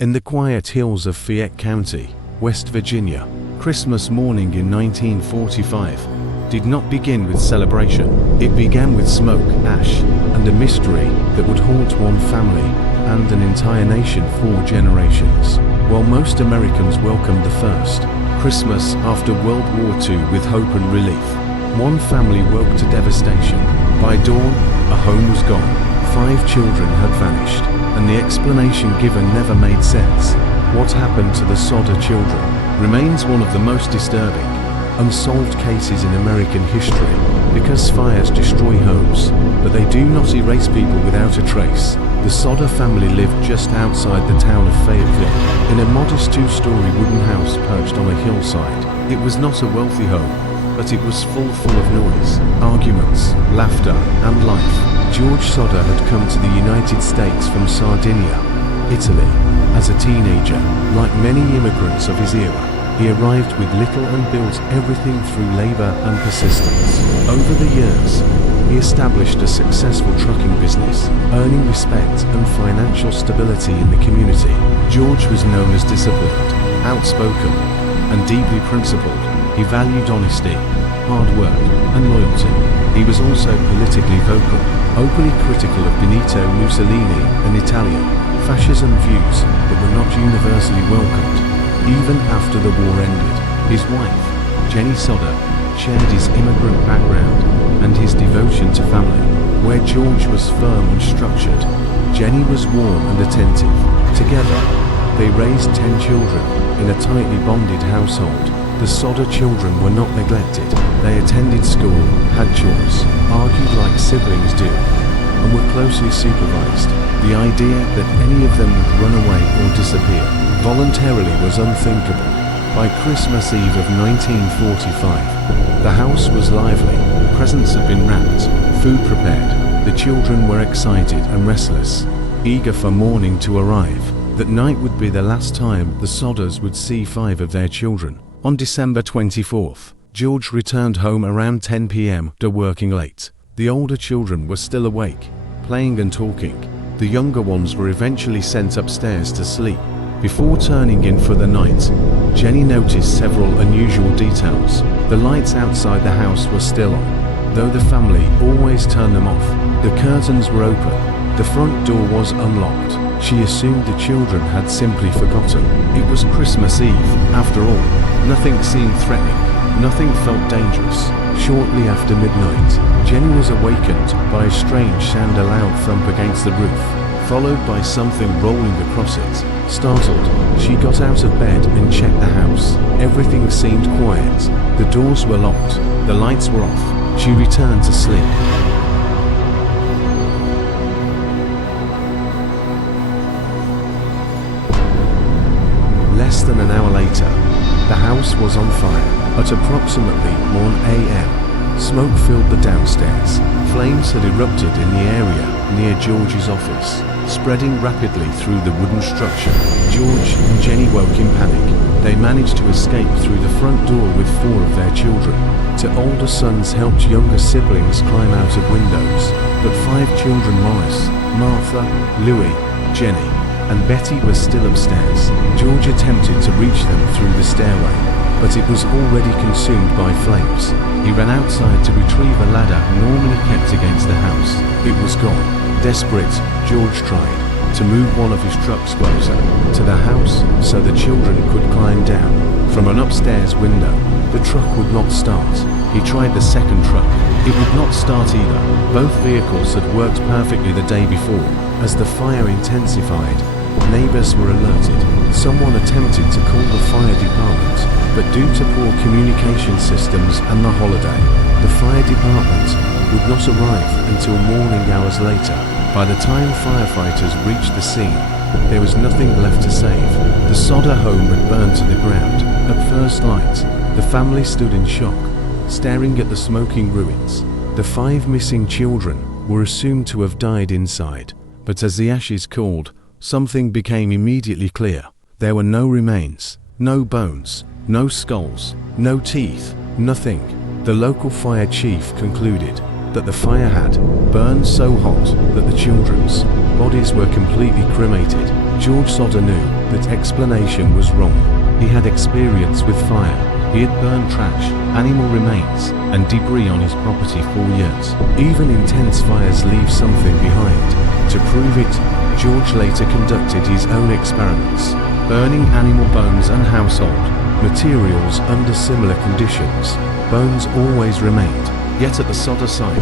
In the quiet hills of Fayette County, West Virginia, Christmas morning in 1945 did not begin with celebration. It began with smoke, ash, and a mystery that would haunt one family and an entire nation for generations. While most Americans welcomed the first Christmas after World War II with hope and relief, one family woke to devastation. By dawn, a home was gone, 5 children had vanished, and the explanation given never made sense. What happened to the Sodder children remains one of the most disturbing, unsolved cases in American history, because fires destroy homes, but they do not erase people without a trace. The Sodder family lived just outside the town of Fayetteville, in a modest 2-story wooden house perched on a hillside. It was not a wealthy home, but it was full of noise, arguments, laughter, and life. George Sodder had come to the United States from Sardinia, Italy. As a teenager, like many immigrants of his era, he arrived with little and built everything through labor and persistence. Over the years, he established a successful trucking business, earning respect and financial stability in the community. George was known as disciplined, outspoken, and deeply principled. He valued honesty, hard work, and loyalty. He was also politically vocal, openly critical of Benito Mussolini and Italian fascism views that were not universally welcomed. Even after the war ended, his wife, Jenny Sodder, shared his immigrant background and his devotion to family. Where George was firm and structured, Jenny was warm and attentive. Together, they raised 10 children in a tightly bonded household. The Sodder children were not neglected. They attended school, had chores, argued like siblings do, and were closely supervised. The idea that any of them would run away or disappear voluntarily was unthinkable. By Christmas Eve of 1945, the house was lively. Presents had been wrapped, food prepared. The children were excited and restless, eager for morning to arrive. That night would be the last time the Sodders would see 5 of their children. On December 24th, George returned home around 10 p.m. after working late. The older children were still awake, playing and talking. The younger ones were eventually sent upstairs to sleep. Before turning in for the night, Jenny noticed several unusual details. The lights outside the house were still on, though the family always turned them off. The curtains were open. The front door was unlocked. She assumed the children had simply forgotten. It was Christmas Eve, after all. Nothing seemed threatening. Nothing felt dangerous. Shortly after midnight, Jenny was awakened by a strange sound, a loud thump against the roof, followed by something rolling across it. Startled, she got out of bed and checked the house. Everything seemed quiet. The doors were locked. The lights were off. She returned to sleep. Less than an hour later, the house was on fire. At approximately 1 a.m., smoke filled the downstairs. Flames had erupted in the area near George's office, spreading rapidly through the wooden structure. George and Jenny woke in panic. They managed to escape through the front door with 4 of their children. Two older sons helped younger siblings climb out of windows, but 5 children, Morris, Martha, Louis, Jenny, and Betty, were still upstairs. George attempted to reach them through the stairway, but it was already consumed by flames. He ran outside to retrieve a ladder normally kept against the house. It was gone. Desperate, George tried to move one of his trucks closer to the house so the children could climb down. From an upstairs window, the truck would not start. He tried the second truck. It would not start either. Both vehicles had worked perfectly the day before. As the fire intensified, neighbors were alerted. Someone attempted to call the fire department, but due to poor communication systems and the holiday, the fire department would not arrive until morning hours later. By the time firefighters reached the scene, there was nothing left to save. The Sodder home had burned to the ground. At first light, the family stood in shock, staring at the smoking ruins. The 5 missing children were assumed to have died inside, but as the ashes cooled, something became immediately clear. There were no remains, no bones, no skulls, no teeth, nothing. The local fire chief concluded that the fire had burned so hot that the children's bodies were completely cremated. George Sodder knew that explanation was wrong. He had experience with fire. He had burned trash, animal remains, and debris on his property for years. Even intense fires leave something behind. To prove it, George later conducted his own experiments, burning animal bones and household materials under similar conditions. Bones always remained, yet at the Sodder site,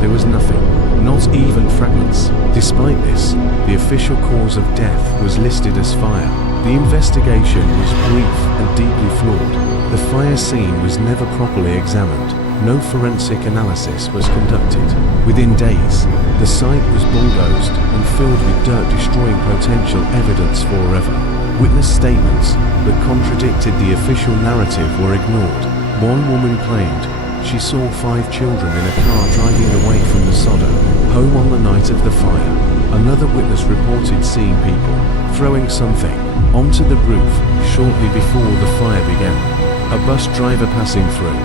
there was nothing, not even fragments. Despite this, the official cause of death was listed as fire. The investigation was brief and deeply flawed. The fire scene was never properly examined. No forensic analysis was conducted. Within days, the site was bulldozed and filled with dirt, destroying potential evidence forever. Witness statements that contradicted the official narrative were ignored. One woman claimed she saw 5 children in a car driving away from the Sodder home on the night of the fire. Another witness reported seeing people throwing something onto the roof shortly before the fire began. A bus driver passing through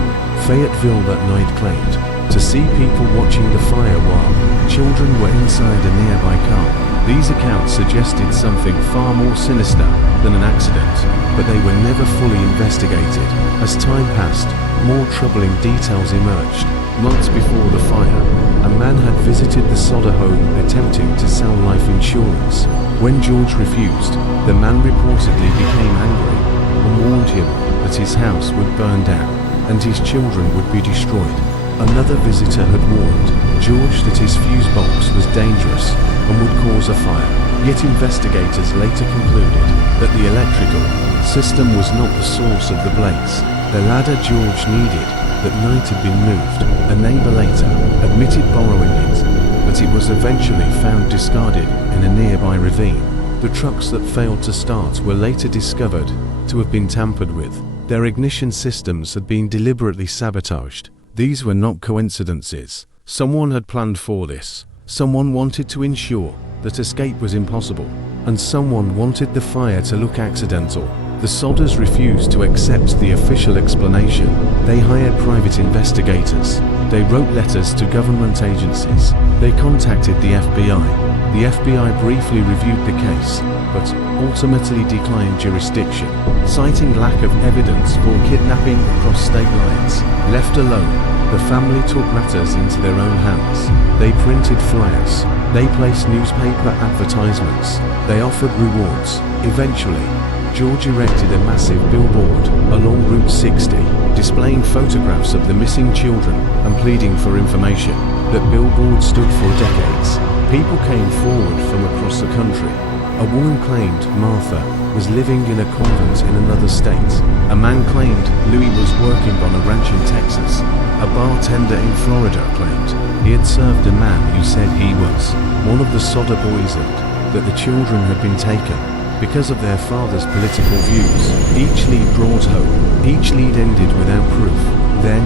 Fayetteville that night claimed to see people watching the fire while children were inside a nearby car. These accounts suggested something far more sinister than an accident, but they were never fully investigated. As time passed, more troubling details emerged. Months before the fire, a man had visited the Sodder home attempting to sell life insurance. When George refused, the man reportedly became angry and warned him that his house would burn down and his children would be destroyed. Another visitor had warned George that his fuse box was dangerous and would cause a fire. Yet investigators later concluded that the electrical system was not the source of the blaze. The ladder George needed that night had been moved. A neighbor later admitted borrowing it, but it was eventually found discarded in a nearby ravine. The trucks that failed to start were later discovered to have been tampered with. Their ignition systems had been deliberately sabotaged. These were not coincidences. Someone had planned for this. Someone wanted to ensure that escape was impossible, and someone wanted the fire to look accidental. The Sodders refused to accept the official explanation. They hired private investigators. They wrote letters to government agencies. They contacted the FBI. The FBI briefly reviewed the case, but ultimately declined jurisdiction, citing lack of evidence for kidnapping across state lines. Left alone, the family took matters into their own hands. They printed flyers. They placed newspaper advertisements. They offered rewards. Eventually, George erected a massive billboard along Route 60, displaying photographs of the missing children and pleading for information. That billboard stood for decades. People came forward from across the country. A woman claimed Martha was living in a convent in another state. A man claimed Louis was working on a ranch in Texas. A bartender in Florida claimed he had served a man who said he was one of the Sodder boys and that the children had been taken because of their father's political views. Each lead brought hope. Each lead ended without proof. Then,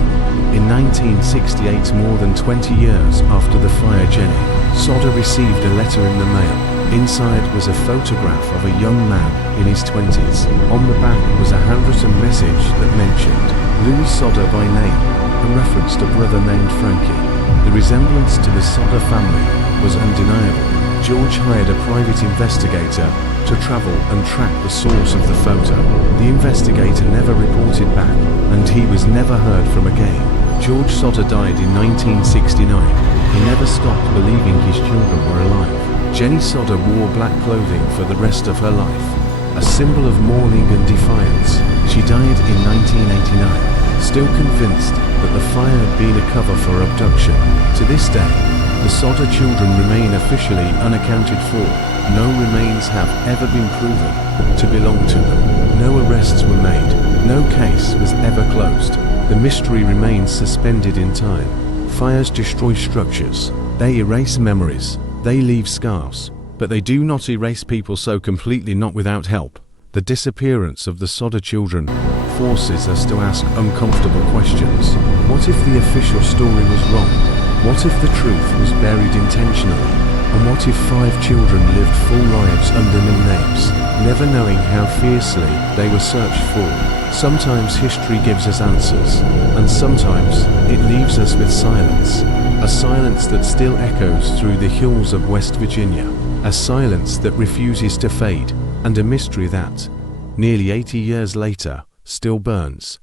in 1968, more than 20 years after the fire, Jenny Sodder received a letter in the mail. Inside was a photograph of a young man in his 20s. On the back was a handwritten message that mentioned Louis Sodder by name and referenced a brother named Frankie. The resemblance to the Sodder family was undeniable. George hired a private investigator to travel and track the source of the photo. The investigator never reported back, and he was never heard from again. George Sodder died in 1969. He never stopped believing his children were alive. Jenny Sodder wore black clothing for the rest of her life, a symbol of mourning and defiance. She died in 1989, still convinced that the fire had been a cover for abduction. To this day, the Sodder children remain officially unaccounted for. No remains have ever been proven to belong to them. No arrests were made. No case was ever closed. The mystery remains suspended in time. Fires destroy structures. They erase memories. They leave scars. But they do not erase people so completely, not without help. The disappearance of the Sodder children forces us to ask uncomfortable questions. What if the official story was wrong? What if the truth was buried intentionally? And what if 5 children lived full lives under new names, never knowing how fiercely they were searched for? Sometimes history gives us answers, and sometimes it leaves us with silence. A silence that still echoes through the hills of West Virginia. A silence that refuses to fade, and a mystery that, nearly 80 years later, still burns.